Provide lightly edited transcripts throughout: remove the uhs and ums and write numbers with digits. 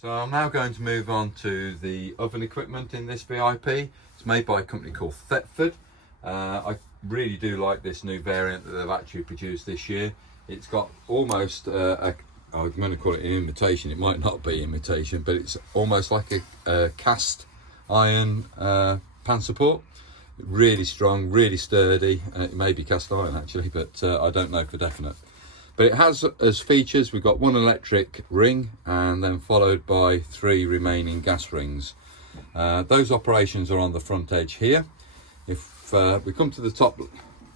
So I'm now going to move on to the oven equipment in this VIP. It's made by a company called Thetford. I really do like this new variant that they've actually produced this year. It's got almost I'm going to call it an imitation. It might not be imitation, but it's almost like a cast iron pan support. Really strong, really sturdy. It may be cast iron actually, but I don't know for definite. But it has as features, we've got one electric ring and then followed by 3 remaining gas rings. Those operations are on the front edge here. If we come to the top,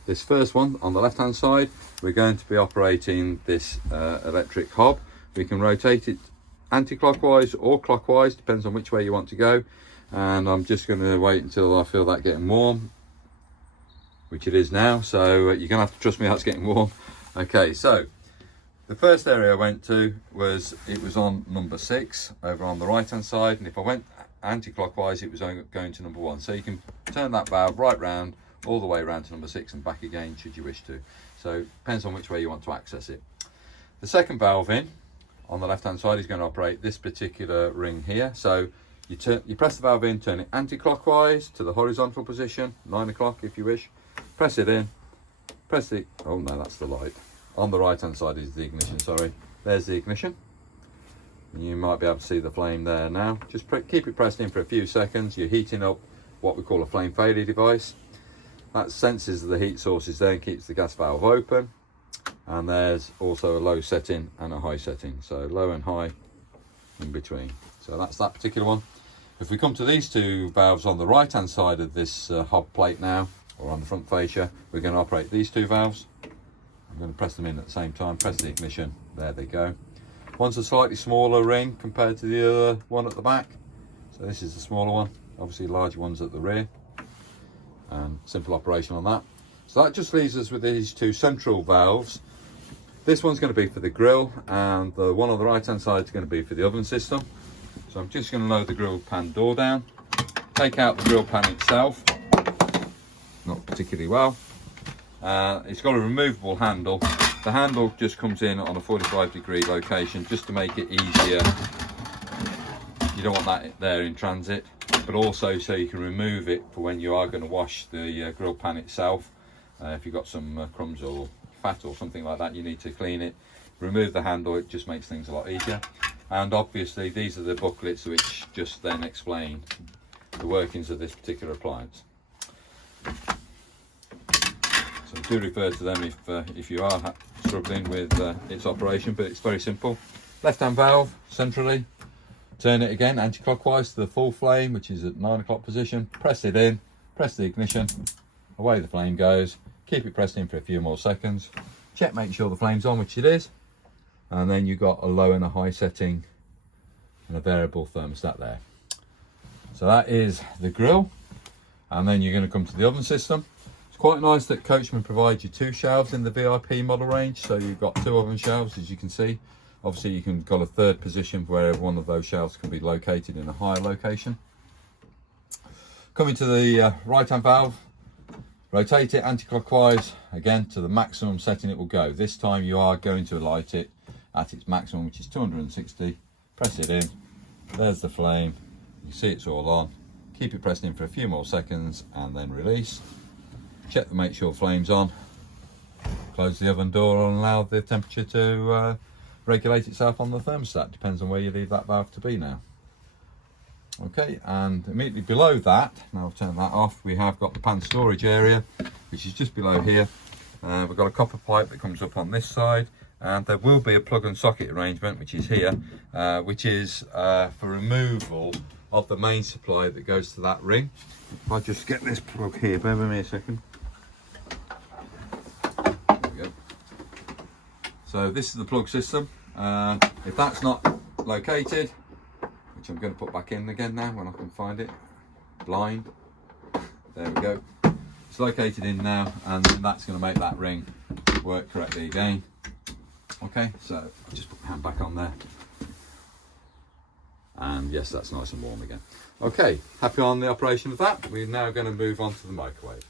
this first one on the left hand side, we're going to be operating this electric hob. We can rotate it anti-clockwise or clockwise, depends on which way you want to go. And I'm just going to wait until I feel that getting warm, which it is now, so you're going to have to trust me, that's getting warm. Okay, so the first area I went to was on number 6 over on the right hand side, and if I went anti-clockwise it was going to number 1. So you can turn that valve right round all the way around to number 6 and back again should you wish to. So depends on which way you want to access it. The second valve in on the left hand side is going to operate this particular ring here. So you press the valve in, turn it anti-clockwise to the horizontal position, 9 o'clock if you wish, press it in, press the, oh no, that's the light. On the right hand side is the ignition, sorry. There's the ignition. You might be able to see the flame there now. Just keep it pressed in for a few seconds. You're heating up what we call a flame failure device. That senses the heat sources there and keeps the gas valve open. And there's also a low setting and a high setting. So low and high in between. So that's that particular one. If we come to these 2 valves on the right hand side of this hob plate now, or on the front fascia, we're going to operate these 2 valves. I'm going to press them in at the same time, press the ignition, there they go. One's a slightly smaller ring compared to the other one at the back. So this is the smaller one, obviously larger one's at the rear. And simple operation on that. So that just leaves us with these 2 central valves. This one's going to be for the grill, and the one on the right hand side is going to be for the oven system. So I'm just going to lower the grill pan door down, take out the grill pan itself, not particularly well. It's got a removable handle. The handle just comes in on a 45-degree location just to make it easier. You don't want that there in transit, but also so you can remove it for when you are going to wash the grill pan itself. If you've got some crumbs or fat or something like that, you need to clean it. Remove the handle, it just makes things a lot easier. And obviously these are the booklets which just then explain the workings of this particular appliance. So do refer to them if you are struggling with its operation, but it's very simple. Left hand valve centrally, turn it again anti-clockwise to the full flame, which is at 9 o'clock position, press it in, press the ignition, away the flame goes. Keep it pressed in for a few more seconds, check, make sure the flame's on, which it is, and then you've got a low and a high setting and a variable thermostat there. So that is the grill, and then you're going to come to the oven system. It's quite nice that Coachman provides you 2 shelves in the VIP model range, so you've got 2 oven shelves, as you can see. Obviously you can got a 3rd position where one of those shelves can be located in a higher location. Coming to the right hand valve, rotate it anti-clockwise again to the maximum setting it will go. This time you are going to light it at its maximum, which is 260. Press it in, there's the flame, you see it's all on. Keep it pressed in for a few more seconds and then release. Check to make sure flame's on. Close the oven door and allow the temperature to regulate itself on the thermostat. Depends on where you leave that valve to be now. Okay, and immediately below that, now I've turned that off, we have got the pan storage area, which is just below here. We've got a copper pipe that comes up on this side, and there will be a plug and socket arrangement, which is here, which is for removal of the main supply that goes to that ring. If I just get this plug here, bear with me a second. There we go. So this is the plug system. If that's not located, which I'm going to put back in again now when I can find it, blind, there we go. It's located in now, and then that's going to make that ring work correctly again. Okay, so I'll just put my hand back on there. And yes, that's nice and warm again. Okay, happy on the operation of that. We're now going to move on to the microwave.